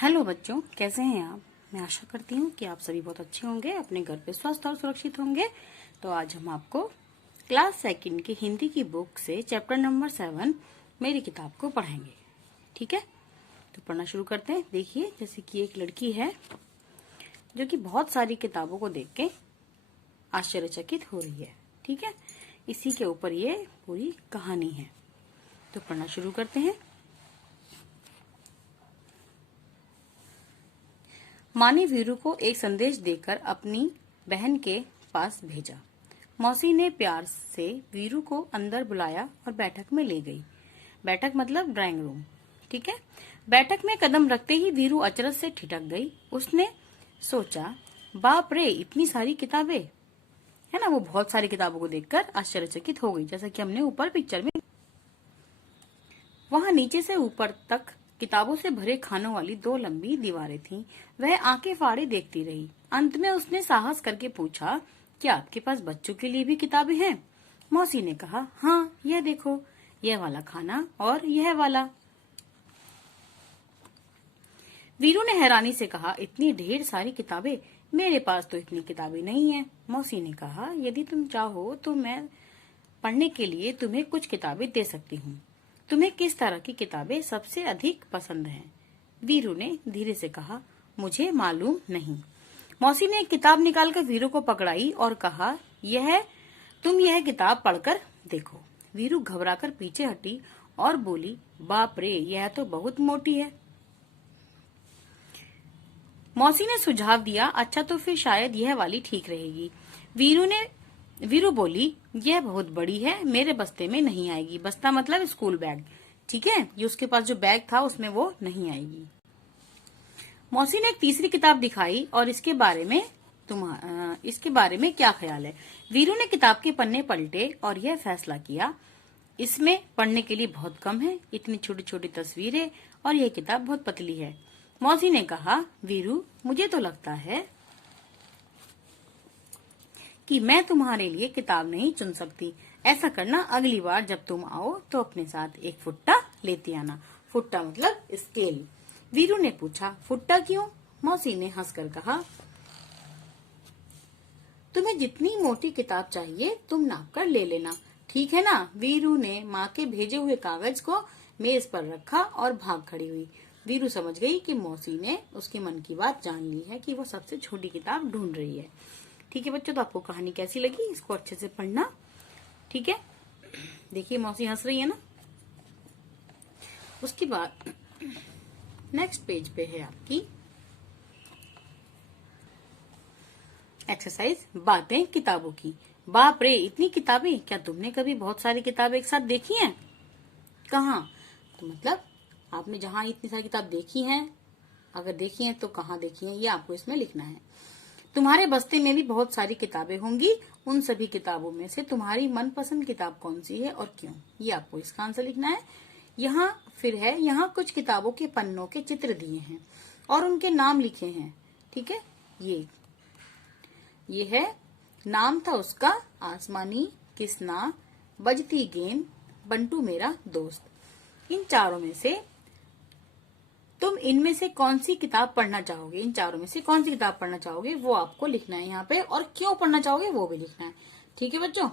Hello बच्चों, कैसे हैं आप। मैं आशा करती हूँ कि आप सभी बहुत अच्छे होंगे, अपने घर पे स्वस्थ और सुरक्षित होंगे। तो आज हम आपको क्लास सेकंड की हिंदी की बुक से चैप्टर नंबर 7 मेरी किताब को पढ़ाएंगे। ठीक है, तो पढ़ना शुरू करते हैं। देखिए, जैसे कि एक लड़की है जो कि बहुत सारी किताबों को देख के आश्चर्यचकित हो रही है। ठीक है, इसी के ऊपर ये पूरी कहानी है। तो पढ़ना शुरू करते हैं। माँ ने वीरू को एक संदेश देकर अपनी बहन के पास भेजा। मौसी ने प्यार से वीरू को अंदर बुलाया और बैठक में ले गई। बैठक मतलब ड्राइंग रूम। ठीक है, बैठक में कदम रखते ही वीरू अचरज से ठिठक गई। उसने सोचा, बाप रे, इतनी सारी किताबें, है ना। वो बहुत सारी किताबों को देखकर आश्चर्यचकित हो गई, जैसा कि हमने ऊपर पिक्चर में। वहां नीचे से ऊपर तक किताबों से भरे खानों वाली 2 लंबी दीवारें थीं। वह आंखें फाड़े देखती रही। अंत में उसने साहस करके पूछा, क्या आपके पास बच्चों के लिए भी किताबें हैं? मौसी ने कहा, हाँ, यह देखो, यह वाला खाना और यह वाला। वीरू ने हैरानी से कहा, इतनी ढेर सारी किताबें? मेरे पास तो इतनी किताबें नहीं है। मौसी ने कहा, यदि तुम चाहो तो मैं पढ़ने के लिए तुम्हें कुछ किताबें दे सकती हूँ। तुम्हें किस तरह की किताबें सबसे अधिक पसंद हैं? वीरू ने धीरे से कहा, मुझे मालूम नहीं। मौसी ने एक किताब निकालकर वीरू को पकड़ाई और कहा, तुम यह किताब पढ़कर देखो। वीरू घबराकर पीछे हटी और बोली, बाप रे, यह तो बहुत मोटी है। मौसी ने सुझाव दिया, अच्छा तो फिर शायद यह वाली ठीक रहेगी। वीरू बोली, यह बहुत बड़ी है, मेरे बस्ते में नहीं आएगी। बस्ता मतलब स्कूल बैग। ठीक है, ये उसके पास जो बैग था उसमें वो नहीं आएगी। मौसी ने एक तीसरी किताब दिखाई और इसके बारे में क्या ख्याल है? वीरू ने किताब के पन्ने पलटे और यह फैसला किया, इसमें पढ़ने के लिए बहुत कम है, इतनी छोटी छोटी तस्वीरें, और यह किताब बहुत पतली है। मौसी ने कहा, वीरू, मुझे तो लगता है कि मैं तुम्हारे लिए किताब नहीं चुन सकती। ऐसा करना, अगली बार जब तुम आओ तो अपने साथ एक फुट्टा लेती आना। फुट्टा मतलब स्केल। वीरू ने पूछा, फुट्टा क्यों? मौसी ने हंसकर कहा, तुम्हें जितनी मोटी किताब चाहिए तुम नाप कर ले लेना, ठीक है ना। वीरू ने माँ के भेजे हुए कागज को मेज पर रखा और भाग खड़ी हुई। वीरू समझ गई कि मौसी ने उसके मन की बात जान ली है कि वो सबसे छोटी किताब ढूंढ रही है। ठीक है बच्चों, तो आपको कहानी कैसी लगी? इसको अच्छे से पढ़ना। ठीक है, देखिए मौसी हंस रही है ना। उसके बाद नेक्स्ट पेज पे है आपकी एक्सरसाइज, बातें किताबों की। बाप रे, इतनी किताबें! क्या तुमने कभी बहुत सारी किताबें एक साथ देखी हैं? कहाँ? तो मतलब आपने जहाँ इतनी सारी किताब देखी हैं, अगर देखी हैं तो कहाँ देखी हैं, ये आपको इसमें लिखना है। तुम्हारे बस्ते में भी बहुत सारी किताबें होंगी। उन सभी किताबों में से तुम्हारी मनपसंद किताब कौन सी है और क्यों? ये आपको इसका आंसर लिखना है। यहाँ कुछ किताबों के पन्नों के चित्र दिए हैं और उनके नाम लिखे हैं। ठीक है, ये है, नाम था उसका आसमानी, किसना, बजती गेंद, बंटू मेरा दोस्त। इन चारों में से तुम इनमें से कौन सी किताब पढ़ना चाहोगे? इन चारों में से कौन सी किताब पढ़ना चाहोगे वो आपको लिखना है यहाँ पे, और क्यों पढ़ना चाहोगे वो भी लिखना है। ठीक है बच्चों,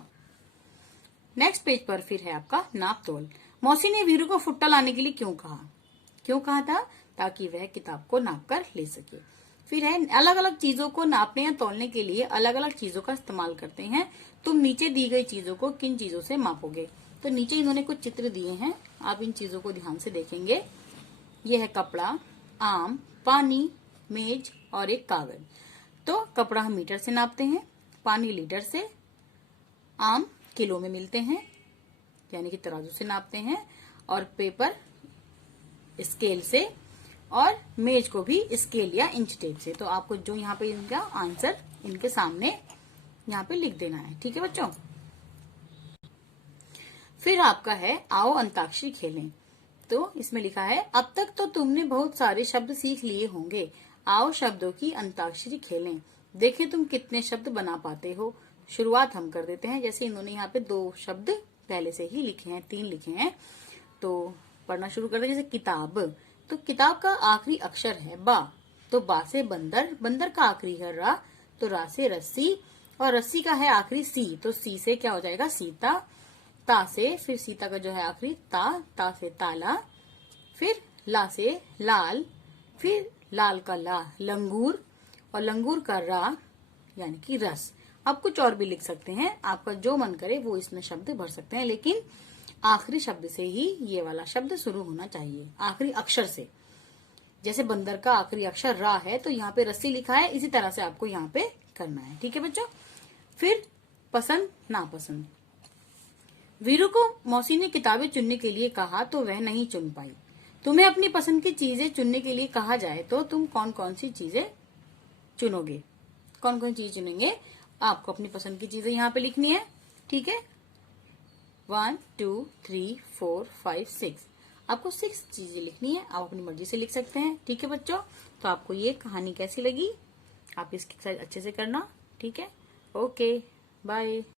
नेक्स्ट पेज पर फिर है आपका नाप तोल। मौसी ने वीरू को फुट्टा लाने के लिए क्यों कहा था? ताकि वह किताब को नाप कर ले सके। फिर है, अलग अलग चीजों को नापने या तोलने के लिए अलग अलग चीजों का इस्तेमाल करते हैं। तुम नीचे दी गई चीजों को किन चीजों से मापोगे? तो नीचे इन्होंने कुछ चित्र दिए हैं, आप इन चीजों को ध्यान से देखेंगे। यह है कपड़ा, आम, पानी, मेज और एक कागज। तो कपड़ा हम मीटर से नापते हैं, पानी लीटर से, आम किलो में मिलते हैं यानी कि तराजू से नापते हैं, और पेपर स्केल से, और मेज को भी स्केल या इंच टेप से। तो आपको जो यहाँ पे इनका आंसर इनके सामने यहाँ पे लिख देना है। ठीक है बच्चों, फिर आपका है, आओ अंताक्षरी खेलें। तो इसमें लिखा है, अब तक तो तुमने बहुत सारे शब्द सीख लिए होंगे, आओ शब्दों की अंताक्षरी खेलें, देखें तुम कितने शब्द बना पाते हो। शुरुआत हम कर देते हैं। जैसे इन्होंने यहाँ पे 2 शब्द पहले से ही लिखे हैं, 3 लिखे हैं, तो पढ़ना शुरू करते हैं। जैसे किताब, तो किताब का आखिरी अक्षर है बा, तो बा से बंदर, बंदर का आखिरी है रा, तो रा से रस्सी, और रस्सी का है आखिरी सी, तो सी से क्या हो जाएगा सीता। ता से फिर सीता का जो है आखिरी ता, ता से ताला, फिर ला से लाल, फिर लाल का ला लंगूर, और लंगूर का रा यानी कि रस। आप कुछ और भी लिख सकते हैं, आपका जो मन करे वो इसमें शब्द भर सकते हैं, लेकिन आखिरी शब्द से ही ये वाला शब्द शुरू होना चाहिए, आखिरी अक्षर से। जैसे बंदर का आखिरी अक्षर रा है, तो यहाँ पे रस्सी लिखा है, इसी तरह से आपको यहाँ पे करना है। ठीक है बच्चों। फिर पसंद नापसंद। वीरू को मौसी ने किताबें चुनने के लिए कहा तो वह नहीं चुन पाई। तुम्हें अपनी पसंद की चीजें चुनने के लिए कहा जाए तो तुम कौन कौन सी चीजें चुनोगे? कौन कौन सी चीज चुनेंगे? आपको अपनी पसंद की चीजें यहाँ पे लिखनी है। ठीक है, 1 2 3 4 5 6, आपको 6 चीजें लिखनी है। आप अपनी मर्जी से लिख सकते हैं। ठीक है बच्चों, तो आपको ये कहानी कैसी लगी आप इसकी एक्सरसाइज अच्छे से करना। ठीक है, ओके बाय।